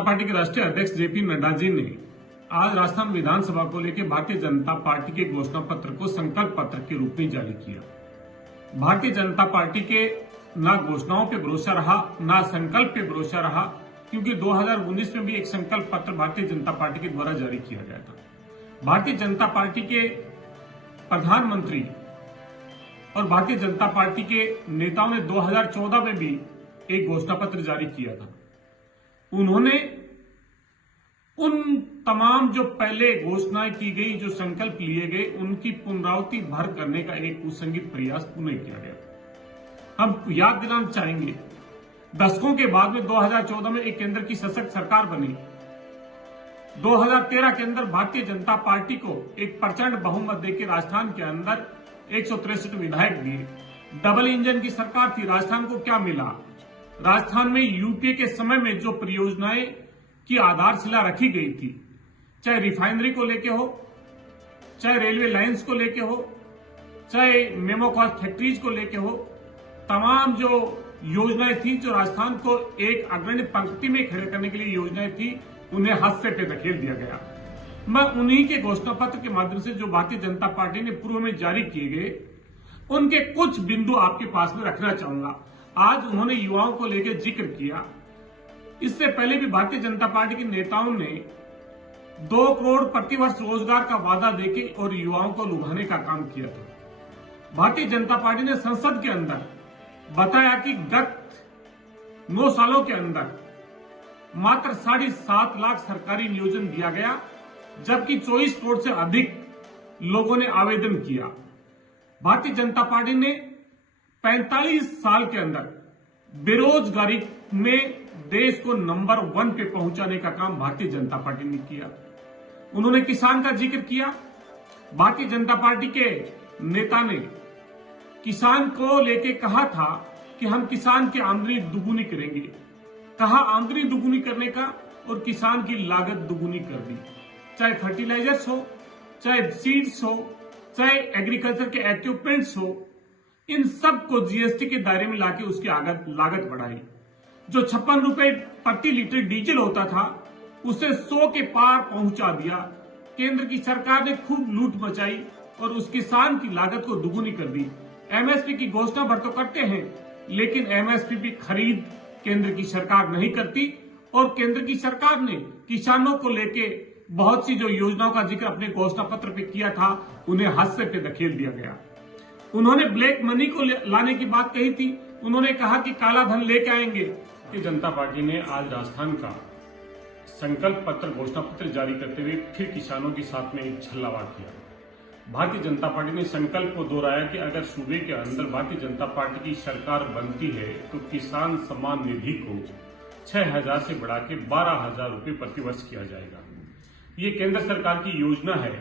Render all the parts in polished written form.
जनता party के राष्ट्रीय अध्यक्ष जेपी नड्डा जी ने आज राजस्थान विधानसभा को लेकर भारतीय जनता पार्टी के घोषणा पत्र को संकल्प पत्र के रूप में जारी किया। भारतीय जनता पार्टी के ना घोषणाओं पे भरोसा रहा, ना संकल्प पे भरोसा रहा, क्योंकि 2019 में भी एक संकल्प पत्र भारतीय जनता पार्टी के द्वारा जारी किया गया था। भारतीय जनता पार्टी के प्रधानमंत्री और भारतीय जनता पार्टी के नेताओं ने 2014 में भी एक घोषणा पत्र जारी किया था। उन्होंने उन तमाम जो पहले घोषणाएं की गई, जो संकल्प लिए गए, उनकी पुनरावृत्ति भर करने का एक कुसंगित प्रयास पुनः किया गया। हम याद दिलाना चाहेंगे, दशकों के बाद में 2014 में एक केंद्र की सशक्त सरकार बनी। 2013 के अंदर भारतीय जनता पार्टी को एक प्रचंड बहुमत देकर राजस्थान के अंदर 163 विधायक दिए। डबल इंजन की सरकार थी। राजस्थान को क्या मिला? राजस्थान में यूपीए के समय में जो परियोजनाएं की आधारशिला रखी गई थी, चाहे रिफाइनरी को लेके हो, चाहे रेलवे लाइंस को लेके हो, चाहे मेमोकॉस फैक्ट्रीज को लेके हो, तमाम जो योजनाएं थी, जो राजस्थान को एक अग्रणी पंक्ति में खड़े करने के लिए योजनाएं थी, उन्हें हादसे पे धकेल दिया गया। मैं उन्हीं के घोषणा पत्र के माध्यम से जो भारतीय जनता पार्टी ने पूर्व में जारी किए गए, उनके कुछ बिंदु आपके पास में रखना चाहूंगा। आज उन्होंने युवाओं को लेकर जिक्र किया। इससे पहले भी भारतीय जनता पार्टी के नेताओं ने 2 करोड़ प्रतिवर्ष रोजगार का वादा देके और युवाओं को लुभाने का काम किया था। भारतीय जनता पार्टी ने संसद के अंदर बताया कि गत 9 सालों के अंदर मात्र 7.5 लाख सरकारी नियोजन दिया गया, जबकि 24 करोड़ से अधिक लोगों ने आवेदन किया। भारतीय जनता पार्टी ने 45 साल के अंदर बेरोजगारी में देश को नंबर 1 पे पहुंचाने का काम भारतीय जनता पार्टी ने किया। उन्होंने किसान का जिक्र किया। भारतीय जनता पार्टी के नेता ने किसान को लेके कहा था कि हम किसान की आमदनी दुगुनी करेंगे। कहा आमदनी दुगुनी करने का और किसान की लागत दुगुनी कर दी। चाहे फर्टिलाइजर्स हो, चाहे सीड्स हो, चाहे एग्रीकल्चर के इक्विपमेंट्स हो, इन सब को जीएसटी के दायरे में लाके उसकी लागत बढ़ाई। जो 56 रुपए प्रति लीटर डीजल होता था, उसे 100 के पार पहुंचा दिया। केंद्र की सरकार ने खूब लूट मचाई और उस किसान की लागत को दुगुनी कर दी। एमएसपी की घोषणा भर तो करते हैं, लेकिन एमएसपी की खरीद केंद्र की सरकार नहीं करती। और केंद्र की सरकार ने किसानों को लेके बहुत सी जो योजनाओं का जिक्र अपने घोषणा पत्र पे किया था, उन्हें हादसे पे धकेल दिया गया। उन्होंने ब्लैक मनी को लाने की बात कही थी। उन्होंने कहा कि काला धन लेके आएंगे। भारतीय जनता पार्टी ने आज राजस्थान का संकल्प पत्र, घोषणा पत्र जारी करते हुए फिर किसानों के साथ में एक छल्लावा किया। भारतीय जनता पार्टी ने संकल्प को दोहराया कि अगर सूबे के अंदर भारतीय जनता पार्टी की सरकार बनती है तो किसान सम्मान निधि को 6,000 से बढ़ा के 12,000 रुपए प्रतिवर्ष किया जाएगा। ये केंद्र सरकार की योजना है।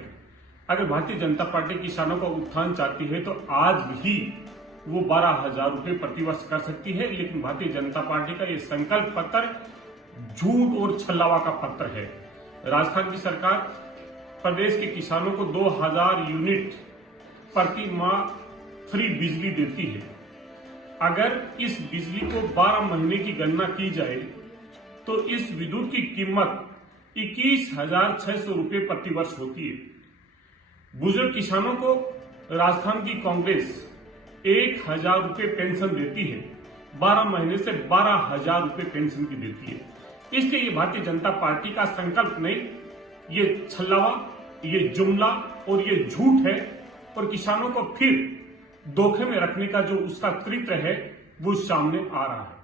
अगर भारतीय जनता पार्टी किसानों का उत्थान चाहती है तो आज भी वो 12,000 रुपए प्रतिवर्ष कर सकती है, लेकिन भारतीय जनता पार्टी का ये संकल्प पत्र झूठ और छल्लावा का पत्र है। राजस्थान की सरकार प्रदेश के किसानों को 2,000 यूनिट प्रति माह फ्री बिजली देती है। अगर इस बिजली को 12 महीने की गणना की जाए तो इस विद्युत की कीमत 21,600 रुपए प्रतिवर्ष होती है। बुजुर्ग किसानों को राजस्थान की कांग्रेस 1,000 रुपए पेंशन देती है। 12 महीने से 12,000 रुपए पेंशन की देती है। इसलिए ये भारतीय जनता पार्टी का संकल्प नहीं, ये छल्लावा, ये जुमला और ये झूठ है। और किसानों को फिर धोखे में रखने का जो उसका कृत्य है, वो सामने आ रहा है।